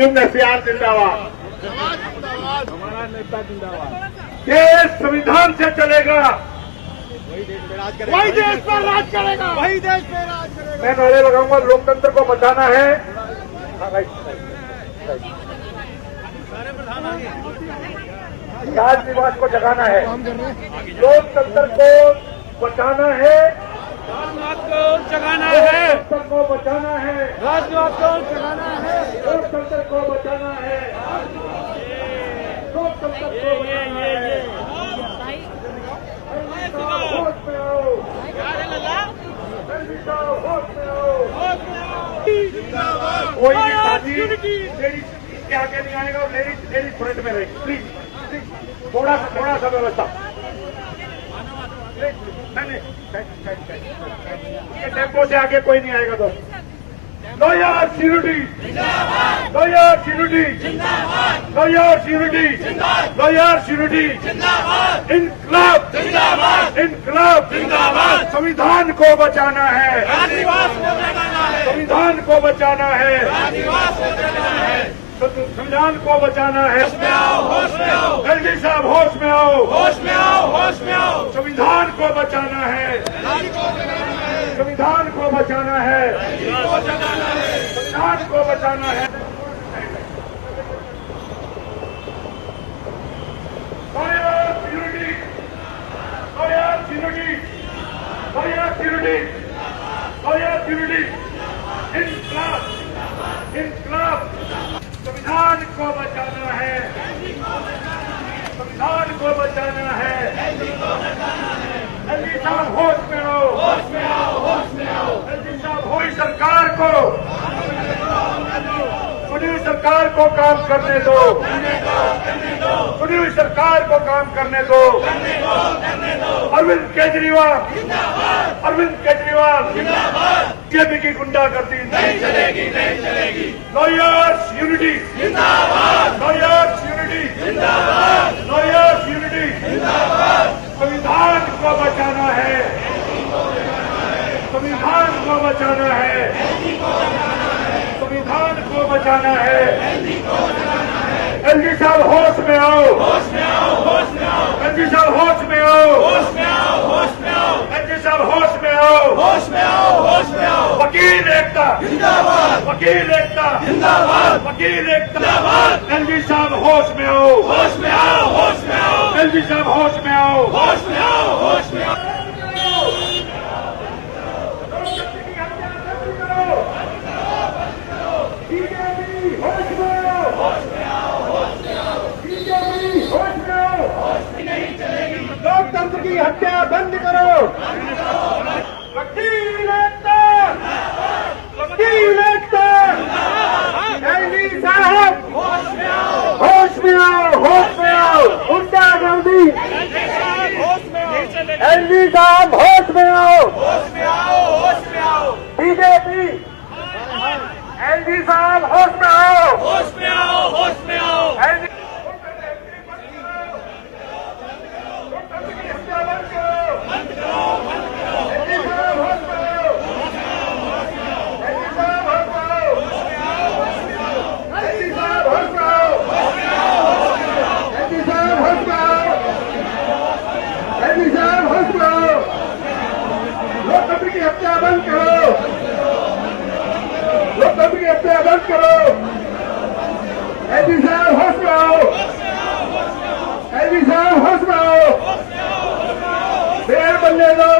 नईम नसीहात जिंदाबाद, हमारा नेता जिंदाबाद। देश संविधान से चलेगा, वही देश पे राज करेगा, वही देश पे राज करेगा, वही देश पे राज करेगा। मैं नारे लगाऊंगा, लोकतंत्र को बचाना है, राजनिवास को जगाना है, लोकतंत्र को बचाना है, राजनाथ को जगाना है, लोकतंत्र को बचाना है, राजनाथ को जगाना है, लोकतंत्र को बचाना है, लोकतंत्र को बचाना है। होश में आओ, होश में आओ। कोई भी साथी लेडीज के आगे नहीं आएगा और लेडीज फ्रंट में रहेगी। प्लीज थोड़ा सा व्यवस्था। नहीं, ये टेम्पो से आगे कोई नहीं आएगा दोस्त। Lawyer security, lawyer security, lawyer security, lawyer security, इनकलाब, इनकलाब, संविधान को बचाना है, संविधान को बचाना है, संविधान को बचाना है। एलजी साहब होश में आओ, होश में आओ, होश में आओ। संविधान को बचाना है, संविधान को बचाना है, संविधान को बचाना है। Lawyer security, lawyer security, lawyer security, lawyer security, इनकलाब, इनकलाब। संविधान को बचाना है, संविधान को बचाना है। एलजी साहब होश में आओ, होश में आओ, होश में आओ। एलजी साहब हुई सरकार को, सुनी हुई सरकार को काम करने दो, सुनी हुई सरकार को काम करने दो। अरविंद केजरीवाल, अरविंद केजरीवाल, बीजेपी की गुंडागर्दी नहीं चलेगी, नहीं चलेगी। लॉयर्स यूनिटी जिंदाबाद, लॉयर्स यूनिटी जिंदाबाद, लॉयर्स यूनिटी जिंदाबाद। संविधान को बचाना है, संविधान को बचाना है, संविधान को बचाना है। एलजी साहब होश में आओ, होश में आओ, होश में आओ। एलजी साहब होश में आओ, होश में आओ, होश में आओ। एलजी साहब होश में आओ, होश में आओ, होश में आओ। वकील एकता जिंदाबाद, वकील एकता जिंदाबाद, वकील एकता जिंदाबाद। एलजी साहब होश में आओ, होश में आओ, होश में आओ। एलजी साहब होश में आओ, होश में आओ, होश में आओ। लोकतंत्र की हत्या बंद करो। वकील एकता, वकील एकता। एलजी साहब होश में आओ, होश में आओ, होश में आओ। गुंडागर्दी, एलजी साहब होश में आओ, होश में आओ, होश में आओ। बीजेपी, एलजी साहब होश में आओ, होश में आओ, होश में आओ। लोकतंत्र की हत्या बंद करो, लोकतंत्र की हत्या बंद करो। एलजी साहब होश में आओ, एलजी साहब होश में आओ। पेड़ बनने दो।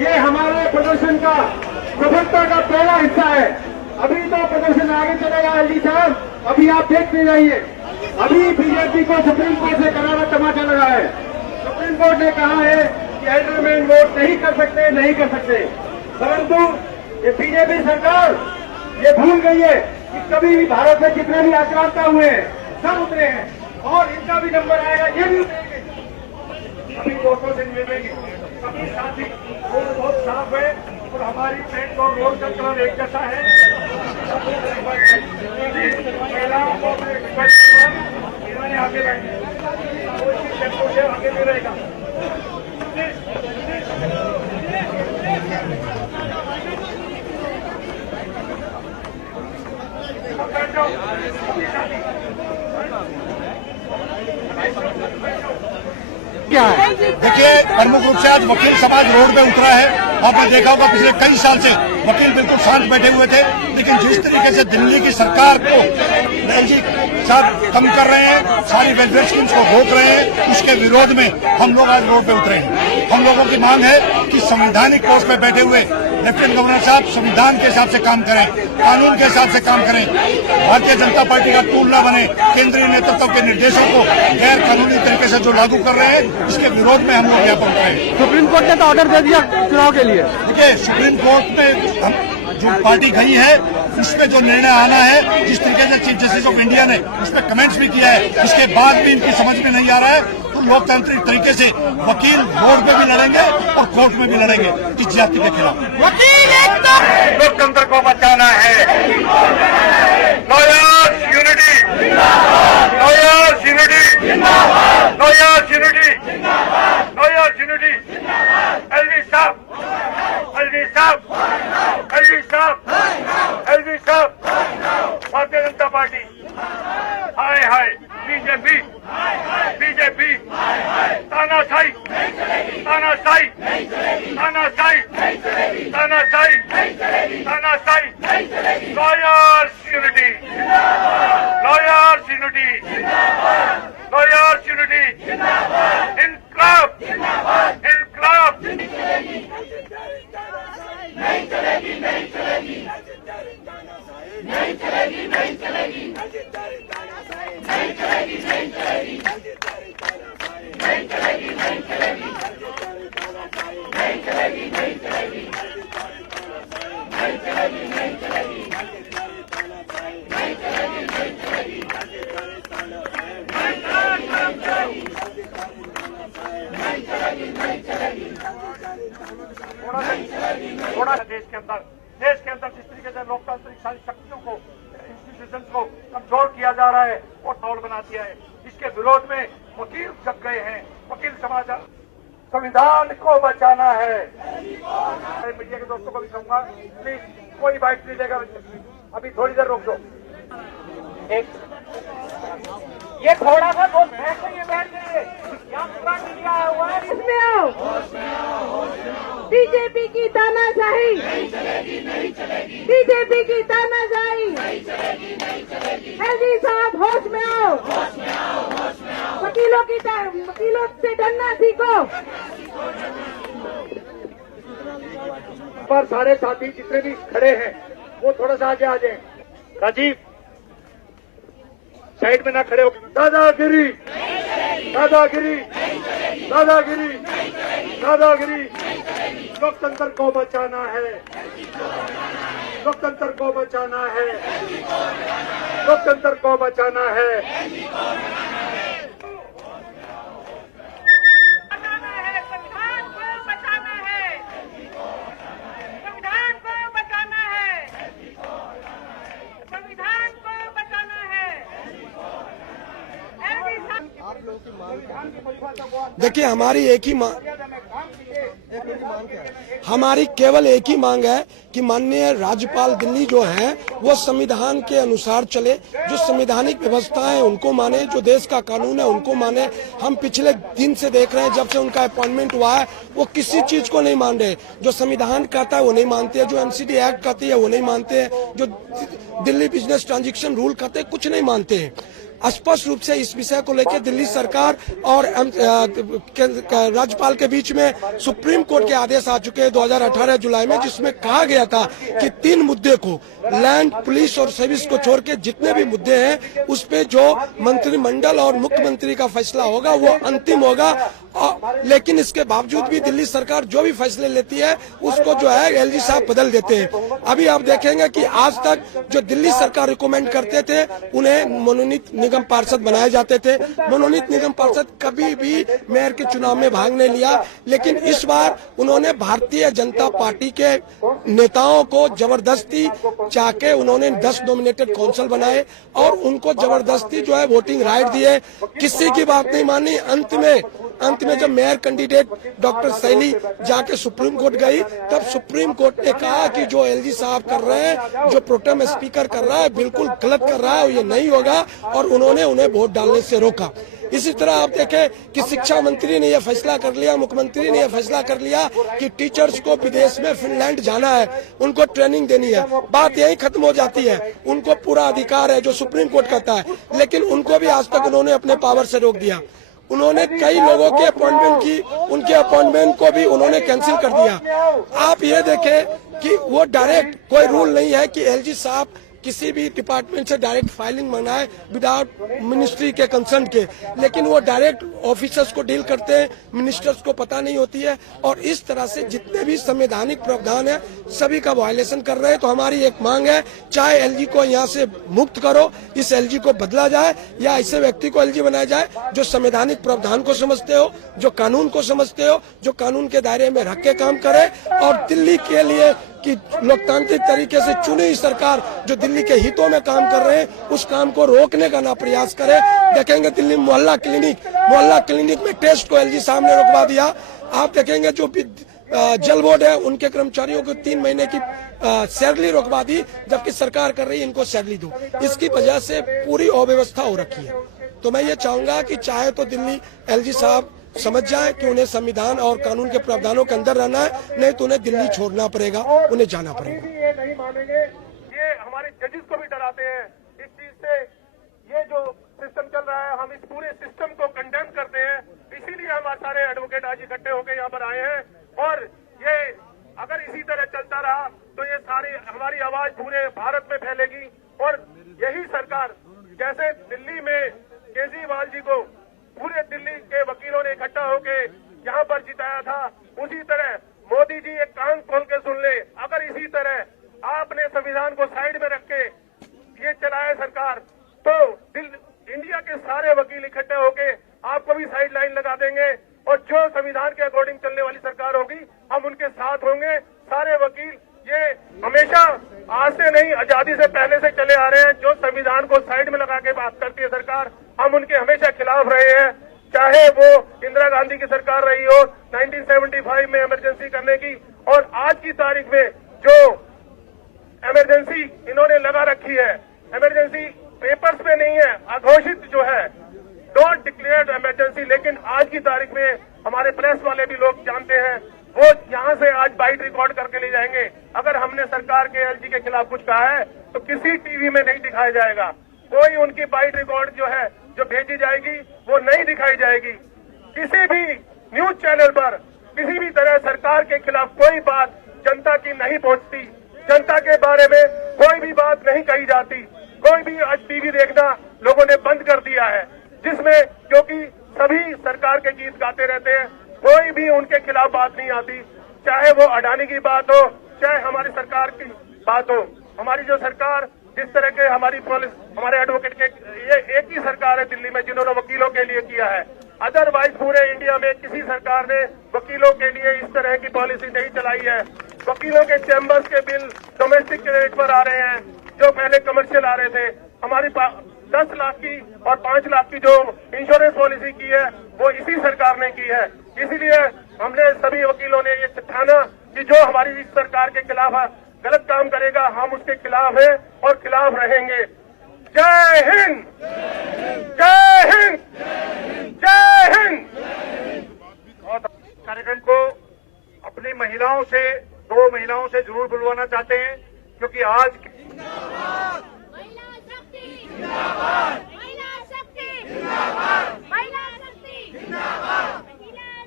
ये हमारे प्रदर्शन का सफलता का पहला हिस्सा है। अभी तो प्रदर्शन आगे चलेगा एलजी साहब, अभी आप देखते रहिए। अभी बीजेपी को सुप्रीम कोर्ट से करारा टमाटर लगा है। सुप्रीम कोर्ट ने कहा है कि एंडरमेंट वोट नहीं कर सकते, नहीं कर सकते। परंतु ये बीजेपी सरकार ये भूल गई है कि कभी भी भारत में जितने भी आक्रांता हुए हैं सब उतरे हैं और इनका भी नंबर आएगा, ये भी उतरेंगे। अभी वोटों से मिलेंगे। सभी साथी रोड बहुत साफ है और हमारी पेंट और रोड का कलर एक जैसा है। महिलाओं को इन्होंने आगे रहेंगे, कोई भी टेम्पो से आगे नहीं रहेगा। क्या है? देखिए, प्रमुख रूप से आज वकील समाज रोड पे उतरा है। आपने देखा होगा पिछले कई साल से वकील बिल्कुल शांत बैठे हुए थे, लेकिन जिस तरीके से दिल्ली की सरकार को एलजी साहब कम कर रहे हैं, सारी वेलफेयर स्कीम्स को रोक रहे हैं, उसके विरोध में हम लोग आज रोड पे उतरे हैं। हम लोगों की मांग है कि संवैधानिक पोस्ट पे बैठे हुए लेफ्टिनेंट गवर्नर साहब संविधान के हिसाब से काम करें, कानून के हिसाब से काम करें, भारतीय जनता पार्टी का टूल न बने, केंद्रीय नेतृत्व के निर्देशों को गैर कानूनी तरीके से जो लागू कर रहे हैं, इसके विरोध में हम लोग यहाँ पर उतरे हैं। सुप्रीम कोर्ट ने तो ऑर्डर दे दिया चुनाव के लिए। देखिए, सुप्रीम कोर्ट में जो पार्टी गई है उसमें जो निर्णय आना है, जिस तरीके से चीफ जस्टिस ऑफ इंडिया ने उसमें कमेंट्स भी किया है, इसके बाद भी इनकी समझ में नहीं आ रहा है, तो लोकतांत्रिक तरीके से वकील रोड पे भी लड़ेंगे और कोर्ट में भी लड़ेंगे इस जाति के खिलाफ। लोकतंत्र को बचाना है। Lawyers unity, lawyers unity, lawyers unity, lawyers unity. LG साहब, एलजी साहब, एलजी साहब, एलजी साहब, भारतीय जनता पार्टी, हाय हाय, बीजेपी, बीजेपी, तानाशाही, तानाशाही, तानाशाही, तानाशाही, तानाशाही। Lawyers unity, lawyers unity, lawyers unity. इनकलाब, इनकलाब। नहीं चलेगी, नहीं चलेगी, नहीं चलेगी, नहीं चलेगी, नहीं चलेगी, नहीं चलेगी, नहीं चलेगी, नहीं चलेगी, नहीं चलेगी, नहीं चलेगी, नहीं चलेगी, नहीं चलेगी, नहीं चलेगी, नहीं चलेगी। थोड़ा देश के अंदर जिस तरीके से लोकतांत्रिक सारी शक्तियों को, इंस्टीट्यूशन को कमजोर किया जा रहा है और तौल बना दिया है, इसके विरोध में वकील जग गए हैं। वकील समाज संविधान को बचाना है। मीडिया के दोस्तों को भी कहूंगा, प्लीज कोई बाइट नहीं देगा, अभी थोड़ी देर रोक दो। ये थोड़ा सा दोस्त बैठ जाइए, बैठ जाइए, यहाँ पूरा मीडिया आया हुआ है। इसमें आओ, बीजेपी की तानाशाही, बीजेपी की तानाशाही। एलजी साहब होश में आओ, वकीलों से डरना सीखो। पर सारे साथी जितने भी खड़े हैं वो थोड़ा सा आगे आ जाए। राजीव, साइड में ना खड़े हो। दादागिरी, दादागिरी, दादागिरी, दादागिरी। लोकतंत्र को बचाना है, लोकतंत्र को बचाना है, लोकतंत्र को बचाना है। संविधान को बचाना है, संविधान को बचाना है, संविधान को बचाना है। देखिए, हमारी एक ही हमारी केवल एक ही मांग है कि माननीय राज्यपाल दिल्ली जो है वो संविधान के अनुसार चले, जो संवैधानिक व्यवस्था है उनको माने, जो देश का कानून है उनको माने। हम पिछले दिन से देख रहे हैं, जब से उनका अपॉइंटमेंट हुआ है वो किसी चीज को नहीं मान रहे। जो संविधान कहता है वो नहीं मानते हैं, जो एमसीडी एक्ट कहती है वो नहीं मानते हैं, जो दिल्ली बिजनेस ट्रांजैक्शन रूल कहते हैं कुछ नहीं मानते हैं। स्पष्ट रूप से इस विषय को लेकर दिल्ली सरकार और राज्यपाल के बीच में सुप्रीम कोर्ट के आदेश आ चुके हैं 2018 जुलाई में, जिसमें कहा गया था कि 3 मुद्दे को, लैंड, पुलिस और सर्विस को छोड़ के जितने भी मुद्दे हैं उस पे जो मंत्रिमंडल और मुख्यमंत्री का फैसला होगा वो अंतिम होगा। लेकिन इसके बावजूद भी दिल्ली सरकार जो भी फैसले लेती है उसको जो है एलजी साहब बदल देते हैं। अभी आप देखेंगे कि आज तक जो दिल्ली सरकार रिकमेंड करते थे उन्हें मनोनीत निगम पार्षद बनाए जाते थे। मनोनीत निगम पार्षद कभी भी मेयर के चुनाव में भाग नहीं लिया, लेकिन इस बार उन्होंने भारतीय जनता पार्टी के नेताओं को जबरदस्ती चाहके उन्होंने 10 नॉमिनेटेड काउंसिल बनाए और उनको जबरदस्ती जो है वोटिंग राइट दिए। किसी की बात नहीं मानी। अंत में अंत में जब मेयर कैंडिडेट डॉक्टर शैली जाके सुप्रीम कोर्ट गई, तब सुप्रीम कोर्ट ने कहा कि जो एलजी साहब कर रहे हैं, जो प्रोटेम स्पीकर कर रहा है, बिल्कुल गलत कर रहा है, ये नहीं होगा, और उन्होंने उन्हें वोट डालने से रोका। इसी तरह आप देखें कि शिक्षा मंत्री ने यह फैसला कर लिया, मुख्यमंत्री ने यह फैसला कर लिया कि टीचर्स को विदेश में फिनलैंड जाना है, उनको ट्रेनिंग देनी है। बात यही खत्म हो जाती है, उनको पूरा अधिकार है जो सुप्रीम कोर्ट कहता है, लेकिन उनको भी आज तक उन्होंने अपने पावर से रोक दिया। उन्होंने कई लोगों के अपॉइंटमेंट की, उनके अपॉइंटमेंट को भी उन्होंने कैंसिल कर दिया। आप ये देखें कि वो डायरेक्ट, कोई रूल नहीं है कि एलजी साहब किसी भी डिपार्टमेंट से डायरेक्ट फाइलिंग मंगाए विदाउट मिनिस्ट्री के कंसर्न के, लेकिन वो डायरेक्ट ऑफिसर्स को डील करते हैं, मिनिस्टर्स को पता नहीं होती है, और इस तरह से जितने भी संवैधानिक प्रावधान है सभी का वायलेशन कर रहे हैं। तो हमारी एक मांग है, चाहे एलजी को यहाँ से मुक्त करो, इस एलजी को बदला जाए, या ऐसे व्यक्ति को एलजी बनाया जाए जो संवैधानिक प्रावधान को समझते हो, जो कानून को समझते हो, जो कानून के दायरे में रख के काम करे, और दिल्ली के लिए कि लोकतांत्रिक तरीके से चुनी सरकार जो दिल्ली के हितों में काम कर रहे हैं, उस काम को रोकने का ना प्रयास करे। देखेंगे दिल्ली मोहल्ला क्लिनिक में टेस्ट को एलजी साहब ने रोकवा दिया। आप देखेंगे जो जल बोर्ड है, उनके कर्मचारियों को 3 महीने की सैलरी रोकवा दी, जबकि सरकार कर रही है इनको सैलरी दो। इसकी वजह से पूरी अव्यवस्था हो रखी है। तो मैं ये चाहूंगा कि चाहे तो दिल्ली एलजी साहब समझ जाए कि उन्हें संविधान और कानून के प्रावधानों के अंदर रहना है, नहीं तो उन्हें दिल्ली छोड़ना पड़ेगा, उन्हें जाना पड़ेगा। ये नहीं मानेंगे, ये हमारे जजेस को भी डराते हैं इस चीज से। ये जो सिस्टम चल रहा है, हम इस पूरे सिस्टम को कंडेम करते हैं, इसीलिए हमारे सारे एडवोकेट आज इकट्ठे होकर यहाँ पर आए हैं। और ये अगर इसी तरह चलता रहा तो ये सारी हमारी आवाज पूरे भारत में फैलेगी। और यही सरकार, जैसे दिल्ली में केजरीवाल जी को पूरे दिल्ली के वकीलों ने इकट्ठा होकर यहाँ पर जिताया था, उसी तरह मोदी जी एक कान खोल के सुन ले, अगर इसी तरह आपने संविधान को साइड में रख के ये चलाए सरकार, तो इंडिया के सारे वकील इकट्ठे होके आपको भी साइड लाइन लगा देंगे, और जो संविधान के अकॉर्डिंग चलने वाली सरकार होगी, हम उनके साथ होंगे। सारे वकील ये हमेशा आज से नहीं, आजादी से पहले से चले आ रहे हैं, जो संविधान को साइड में लगा के बात करती है सरकार, हम उनके हमेशा खिलाफ रहे हैं। चाहे वो इंदिरा गांधी की सरकार रही हो 1975 में इमरजेंसी करने की, और आज की तारीख में जो इमरजेंसी इन्होंने लगा रखी है, इमरजेंसी पेपर्स पे नहीं है, अघोषित जो है, डोंट डिक्लेयर इमरजेंसी, लेकिन आज की तारीख में हमारे प्रेस वाले भी लोग जानते हैं, वो यहाँ से आज बाइट रिकॉर्ड करके ले जाएंगे। अगर हमने सरकार के एलजी के खिलाफ कुछ कहा है तो किसी टीवी में नहीं दिखाया जाएगा, कोई उनकी बाइट रिकॉर्ड जो है जो भेजी जाएगी वो नहीं दिखाई जाएगी। किसी भी न्यूज चैनल पर किसी भी तरह सरकार के खिलाफ कोई बात जनता की नहीं पहुंचती, जनता के बारे में कोई भी बात नहीं कही जाती। कोई भी आज टीवी देखना लोगों ने बंद कर दिया है, जिसमें क्योंकि सभी सरकार के गीत गाते रहते हैं, कोई भी उनके खिलाफ बात नहीं आती, चाहे वो अडानी की बात हो, चाहे हमारी सरकार की बात हो। हमारी जो सरकार, जिस तरह के हमारी पुलिस, हमारे एडवोकेट के, ये एक ही सरकार है दिल्ली में जिन्होंने वकीलों के लिए किया है। अदरवाइज पूरे इंडिया में किसी सरकार ने वकीलों के लिए इस तरह की पॉलिसी नहीं चलाई है। वकीलों के चैम्बर्स के बिल डोमेस्टिक के रेट पर आ रहे हैं, जो पहले कमर्शियल आ रहे थे। हमारी 10 लाख की और 5 लाख की जो इंश्योरेंस पॉलिसी की है वो इसी सरकार ने की है। इसीलिए हमने सभी वकीलों ने ये ठाना कि जो हमारी इस सरकार के खिलाफ गलत काम करेगा, हम उसके खिलाफ हैं और खिलाफ रहेंगे। जय हिंद, जय हिंद, जय हिंद। कार्यक्रम को अपनी महिलाओं से, 2 महिलाओं से जरूर बुलवाना चाहते हैं, क्योंकि आज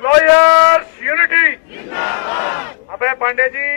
लॉयर्स यूनिटी, अभय पांडे जी